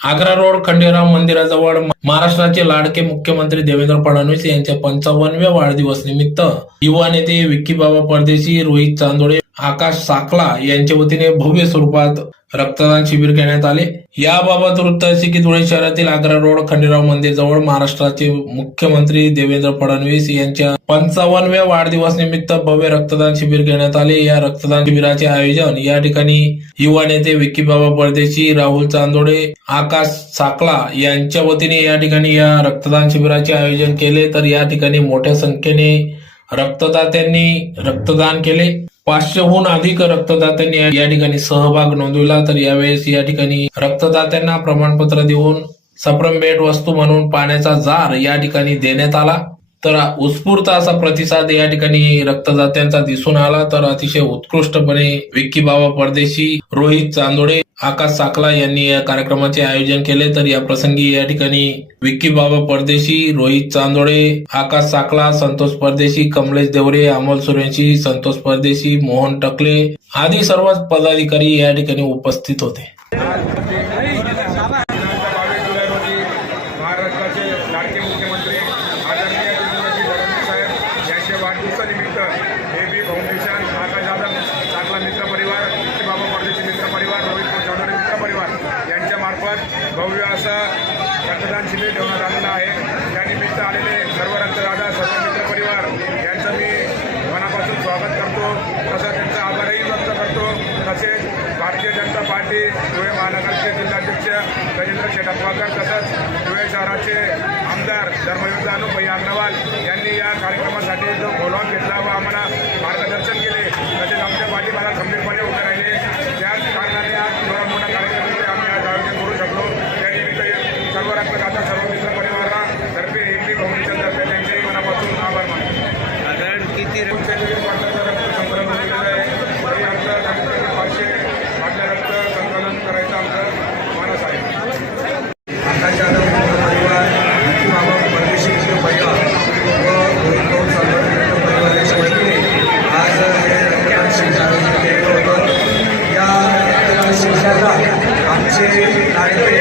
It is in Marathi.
आग्रा रोड खंडेराव मंदिराजवळ महाराष्ट्राचे लाडके मुख्यमंत्री देवेंद्र फडणवीस यांच्या 55व्या वाढदिवस निमित्त युवा नेते विक्की बाबा परदेशी, रोहित चांदोडे, आकाश साखला यांच्या वतीने भव्य स्वरूपात रक्तदान शिबिर घेण्यात आले। याबाबत वृत्त असे की धुळे शहरातील आग्रा रोड खंडेराव मंदिर जवळ महाराष्ट्राचे मुख्यमंत्री देवेंद्र फडणवीस यांच्या 55व्या वाढदिवस निमित्त भव्य रक्तदान शिबिर घेण्यात आले। या रक्तदान शिबिराचे आयोजन या ठिकाणी युवा नेते विक्की बाबा परदेशी, राहुल चांदोडे, आकाश साखला यांच्या वतीने या ठिकाणी या रक्तदान शिबिराचे आयोजन केले। तर या ठिकाणी मोठ्या संख्येने रक्तदात्यांनी रक्तदान केले। 500हून अधिक रक्तदात्यांनी या ठिकाणी सहभाग नोंदवला। तर यावेळेस या ठिकाणी रक्तदात्यांना प्रमाणपत्र देऊन सप्रम भेट वस्तू म्हणून पाण्याचा जार या ठिकाणी देण्यात आला। तर उत्स्फूर्त असा प्रतिसाद या ठिकाणी रक्तदात्यांचा दिसून आला। तर अतिशय उत्कृष्टपणे विक्की बाबा परदेशी, रोहित चांदोडे, आकाश साखला यांनी या कार्यक्रमाचे आयोजन केले। तर या प्रसंगी या ठिकाणी विक्की बाबा परदेशी, रोहित चांदोडे, आकाश साखला, संतोष परदेशी, कमलेश देवरे, अमोल सूर्यवंशी, संतोष परदेशी, मोहन टकले आदी सर्व पदाधिकारी या ठिकाणी उपस्थित होते। महाराष्ट्राचे लाडके मुख्यमंत्री आदरणीय देवेंद्रजी फडणवीस साहेब यांच्या वाढदिवसानिमित्त एबी फाउंडेशन, आकाशदादा साखला मित्र परिवार, विक्की बाबा परदेशी मित्र परिवार, रोहित चांदोडे मित्र परिवार यांच्या मार्फत भव्य असं रक्तदान शिबिर ठेवण्यात आलेलं आहे। त्यानिमित्त आलेले सर्व रक्तदाता, सर्व मित्र परिवार यांचं मी मनापासून स्वागत करतो, तसं त्यांचा आभारही व्यक्त करतो। तसेच भारतीय जनता पार्टी धुळे महानगरचे जिल्हाध्यक्ष गजेंद्र शेठ अप्पाकर, तसंच धुळे शहराचे आमदार धर्मयोद्धा अनुपई अग्रवाल यांनी या कार्यक्रमासाठी जो बोलावून घेतला व आम्हाला मार्गदर्शन केले, तसेच आमच्या पाठीमागे खंबीरपणे उभे राहिले। त्याच कारणाने आज थोडा मोठा कार्यक्रम आम्ही आज आयोजन करू शकलो। त्यानिमित्त सर्व रक्तदाता, सर्व मित्र परिवाराला तर्फे एबी फाउंडेशन तर्फे त्यांच्याही मनापासून आभार मानतो। साधारण किती रक्त संकलन केलेलं आहे, तरी आमचं 500 आपल्या रक्त संकलन करायचं आमचं मानस आहे। आकाश यादव परिवार, विक्की बाबा परदेशी परिवार व रोहित चांदोडे परिवाराच्या वतीने आज हे रक्तदान शिबिर केलं होतं। या रक्तदान शिबिराला आमचे लाडके